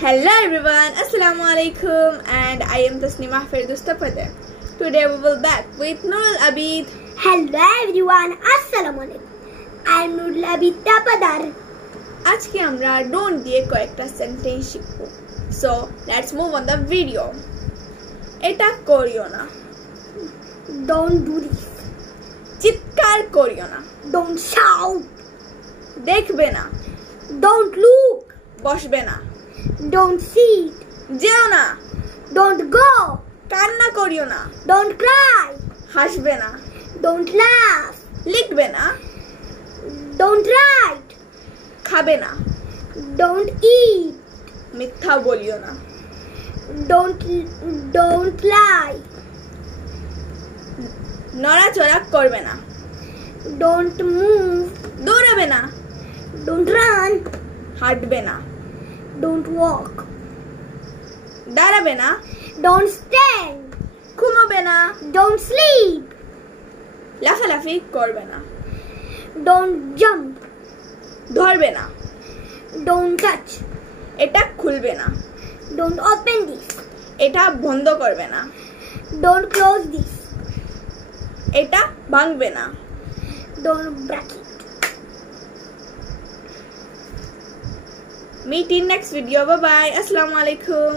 Hello everyone, Assalamu alaikum, and I am Tasnima Firdous Tapadar. Today we will back with Nurul Abid. Hello everyone, Assalamu alaikum. I am Nurul Abid Tapadar. আজকে আমরা don't দিয়ে কয়েকটা sentence শিখব. So let's move on the video. এটা করিও না. Don't do this. চিৎকার করিও না. Don't shout. দেখবে না. Don't look. বসবে না. Don't sit. যেও না. Don't go. কান্না করিও না. Don't cry. হাসবে না. Don't laugh. লিখবে না. Don't write. খাবে না. Don't eat. মিথ্যা বলিও না. Don't lie. নড়াচড়া করবে না. Don't move. দৌড়াবে না. Don't run. হাঁটবে না. Don't walk. দাঁড়াবে না. Don't stand. ঘুমাবে না. Don't sleep. লাফালাফি করবে না. Don't jump. ধরবে না. Don't touch. এটা খুলবে না. Don't open this. এটা বন্ধ করবে না. Don't close this. এটা ভাঙবে না. Don't break it. Meet in next video. Bye bye. Assalamu alaikum.